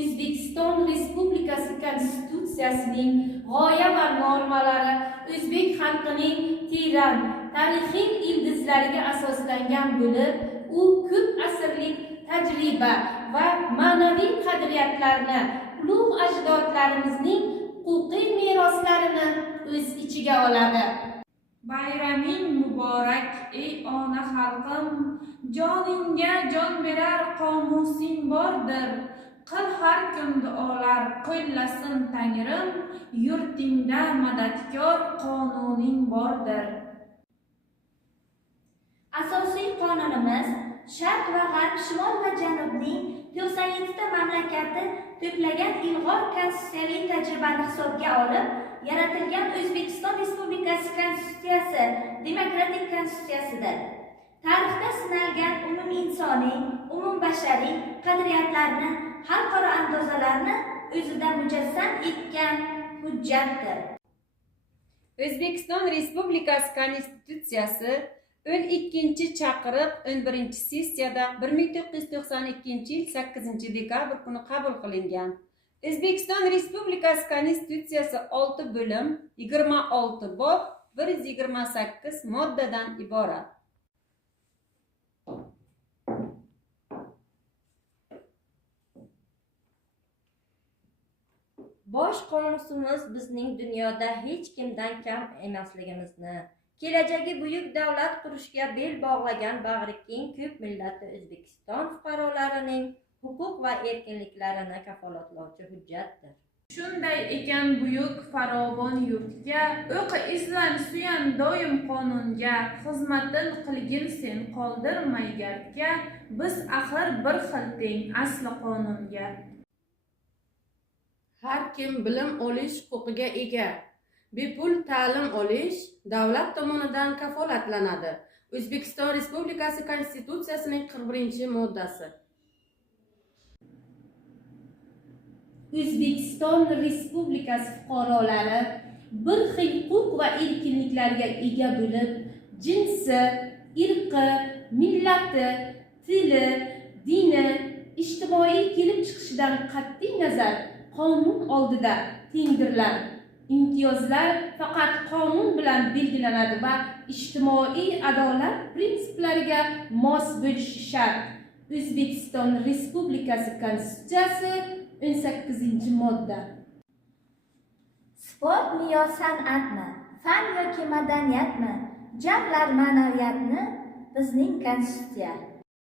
O'zbekiston Respublikasi Konstitutsiyasining g'oya va normalari o'zbek xalqining teran tarixiy ildizlariga asoslangan bo'lib, u ko'p asrlik tajriba va ma'naviy qadriyatlarni, ulug' ajdodlarimizning huquqiy meroslarini o'z ichiga oladi. Bayraming muborak ey ona xalqim, joningga jon berar qomusing bordir. Qil har kun duolar, qo'llasin Tangrim, yurtingda madadkor qonuning bordir. Asosiy qonunimiz Sharq va G'arb, Shimol va Janubning 97 ta mamlakati to'plagan ilg'or konstitutsiyaviy tajribani hisobga olib yaratilgan O'zbekiston Respublikasi Konstitutsiyasi demokratik konstitutsiyasidir. Tarixda sinalgan umuminsoniy, umumbashariy qadriyatlarni, xalqaro andozalarni o'zida mujassam etgan hujjatdir. O'zbekiston Respublikasi Konstitutsiyasi 12-chaqiriq 11-sessiyada 1992-yil 8-dekabr kuni qabul qilingan. O'zbekiston Respublikasi Konstitutsiyasi 6 bo'lim, 26 bob, 128 moddadan iborat. Bosh qomusimiz bizning dunyoda hech kimdan kam emasligimizni, kelajagi buyuk davlat qurishga bel bog'lagan bag'ri keng ko'p millatli O'zbekiston fuqarolarining huquq va erkinliklarini kafolatlovchi hujjatdir. Shunday ekan buyuk farovon yurtga, o'qi izlan suyan doim qonunga, xizmatin qilgin sen qoldirmay gardga, biz axir bir xil teng asli qonunga. Har kim bilim olish huquqiga ega. Bepul ta'lim olish davlat tomonidan kafolatlanadi. O'zbekiston Respublikasi Konstitutsiyasining 41-moddasi. O'zbekiston Respublikasi fuqarolari bir xil huquq va erkinliklarga ega bo'lib, jinsi, irqi, millati, tili, dini, ijtimoiy kelib chiqishidan qat'iy nazar qonun oldida tengdirlar. Imtiyozlar faqat qonun bilan belgilanadi va ijtimoiy adolat prinsiplariga mos bo'lishi shart. O'zbekiston Respublikasi Konstitutsiyasi 18-modda. Sportmi yo san'atmi, fan yoki madaniyatmi, jamlar ma'naviyatni bizning konstitutsiya